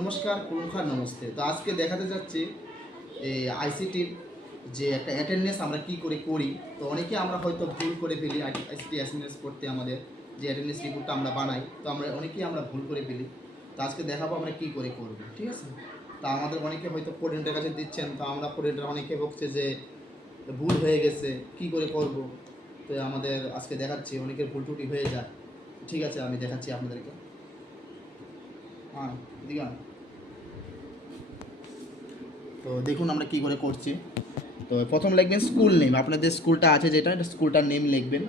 নমস্কার, কুলুখার নমস্তে। তো আজকে দেখাতে যাচ্ছি এই আইসিটির যে একটা অ্যাটেন্ডেন্স আমরা কি করে করি। তো অনেকে আমরা হয়তো ভুল করে ফেলি আইসিটি অ্যাটেন্ডেন্স করতে। আমাদের যে অ্যাটেন্ডেন্স রিপোর্টটা আমরা বানাই, তো অনেকেই আমরা ভুল করে ফেলি। তো আজকে দেখাবো আমরা কি করে করব, ঠিক আছে? তা আমাদের অনেকে হয়তো কোঅর্ডিনেটরের কাছে দিচ্ছেন, তো আমরা কোঅর্ডিনেটর অনেকে বলছে যে ভুল হয়ে গেছে, কি করে করব। তো আমাদের আজকে দেখাচ্ছি, অনেকের ভুল ত্রুটি হয়ে যায়। ঠিক আছে, আমি দেখাচ্ছি আপনাদেরকে। হ্যাঁ, দিঘা। তো দেখুন আমরা কি করে করছি। তো প্রথম লিখবেন স্কুল নেম, আপনাদের স্কুলটা আছে যেটা, এটা স্কুলটার নেম লিখবেন।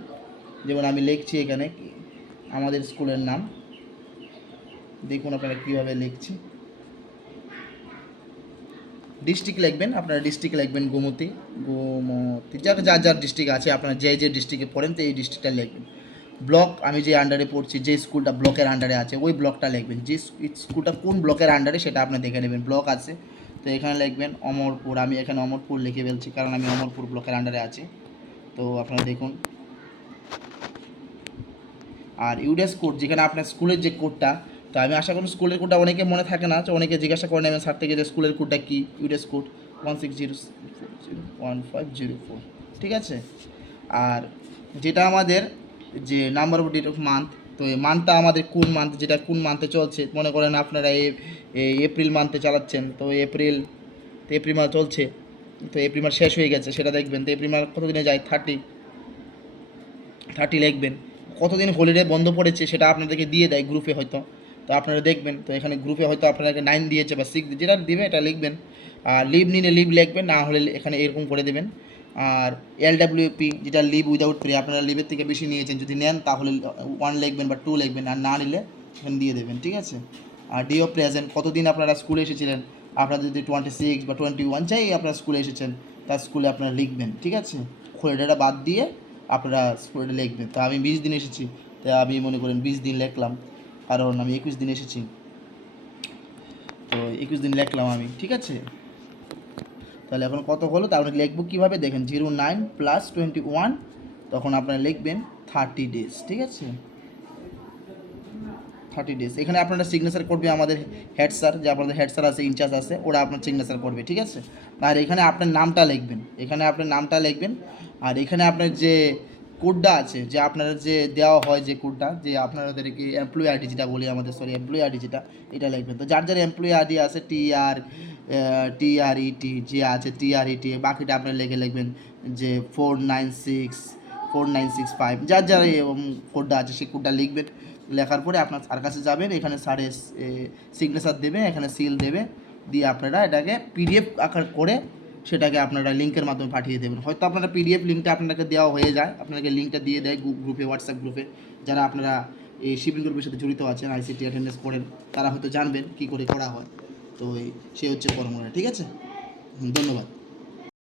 যেমন আমি লিখছি এখানে আমাদের স্কুলের নাম। দেখুন আপনারা কীভাবে লিখছি। ডিস্ট্রিক্ট লিখবেন, আপনারা ডিস্ট্রিক্ট লিখবেন গোমতী। যার যার যার ডিস্ট্রিক্ট আছে, আপনারা যে যে ডিস্ট্রিক্টে পড়েন তো এই ডিস্ট্রিক্টটা লিখবেন। ব্লক আমি যে আন্ডারে পড়ছি, যে স্কুলটা ব্লকের আন্ডারে আছে ওই ব্লকটা লিখবেন। যে স্কুলটা কোন ব্লকের আন্ডারে সেটা আপনি দেখে নেবেন। ব্লক আছে তো এখানে লিখবেন অমরপুর। আমি এখানে অমরপুর লিখে ফেলছি কারণ আমি অমরপুর ব্লকের আন্ডারে আছি। তো আপনারা দেখুন। আর ইউডেস কোড, যেখানে আপনার স্কুলের যে কোডটা, তো আমি আশা করি স্কুলের কোডটা অনেকে মনে থাকে না, তো অনেকে জিজ্ঞাসা করে নেবেন স্যার থেকে যে স্কুলের কোডটা কী। ইউডেস কোড 1601504, ঠিক আছে। আর যেটা আমাদের যে number of date of month, তো এই মান্থটা আমাদের কোন মান্থ, যেটা কোন মান্থে চলছে। মনে করেন আপনারা এপ্রিল মান্থে চালাচ্ছেন, তো এপ্রিল মাস চলছে, তো এপ্রিল মাস শেষ হয়ে গেছে সেটা দেখবেন। তো এপ্রিল মাস কত দিনে যায়, 30 লিখবেন। কতদিন হলিডে বন্ধ পড়েছে সেটা আপনাদেরকে দিয়ে দেয় গ্রুপে হয়তো, তো আপনারা দেখবেন। তো এখানে গ্রুপে হয়তো আপনাকে 9 দিয়েছে বা 6, যেটা দিবে এটা লিখবেন। আর লিভ নিলে লিভ লিখবেন, না হলে এখানে এরকম করে দেবেন। আর LWP যেটা লিভ উইদাউট পে, আপনারা লিভের থেকে বেশি নিয়েছেন, যদি নেন তাহলে 1 লিখবেন বা 2 লিখবেন, আর না নিলে এখানে দিয়ে দেবেন, ঠিক আছে। আর ডে অফ প্রেজেন্ট, কতদিন আপনারা স্কুলে এসেছিলেন। আপনারা যদি 26 বা 21 চাই আপনারা স্কুলে এসেছেন, তার স্কুলে আপনারা লিখবেন, ঠিক আছে। হলিডেটা বাদ দিয়ে আপনারা স্কুলে লিখবেন। তো আমি 20 দিন এসেছি, তো আমি মনে করেন 20 দিন লিখলাম, কারণ আমি 21 দিন এসেছি, তো 21 দিন লিখলাম আমি, ঠিক আছে। তাহলে এখন কত হলো, তাহলে লিখবো কীভাবে দেখেন, 09 + 21, তখন আপনারা লিখবেন 30 ডেজ, ঠিক আছে। 30 ডেজ। এখানে আপনারা সিগনেচার করবে আমাদের হেড স্যার, যে আপনাদের হেড স্যার আছে, ইনচার্জ আছে, ওরা আপনার সিগনেচার করবে, ঠিক আছে। আর এখানে আপনার নামটা লিখবেন, এখানে আপনার নামটা লিখবেন। আর এখানে আপনার যে কোডটা আছে, যে আপনারা যে দেওয়া হয় যে কোডটা, যে আপনাদেরকে এমপ্লয়ি আইডি যেটা বলি আমাদের, এমপ্লয়ি আইডি যেটা, এটা লিখবেন। তো যার যার এমপ্লয়ি আইডি আছে TRET যে আছে TRET, বাকিটা আপনারা লিখবেন যে 4965, যার যার কোডটা আছে সেই কোডটা লিখবেন। লেখার পরে আপনার স্যার কাছে যাবেন, এখানে স্যারের সিগনেচার দেবে, এখানে সিল দেবে, দিয়ে আপনারা এটাকে PDF আকার করে সেটাকে আপনারা লিঙ্কের মাধ্যমে পাঠিয়ে দেবেন। হয়তো আপনারা PDF লিঙ্কটা আপনাকে দেওয়া হয়ে যায়, আপনাকে লিঙ্কটা দিয়ে দেয় গ্রুপে, হোয়াটসঅ্যাপ গ্রুপে। যারা আপনারা এই শিপিং গ্রুপের সাথে জড়িত আছেন, আইসিটি অ্যাটেন্ডেন্স করেন, তারা হয়তো জানবেন কী করে করা হয়। তো সে হচ্ছে কর্মরা, ঠিক আছে। ধন্যবাদ।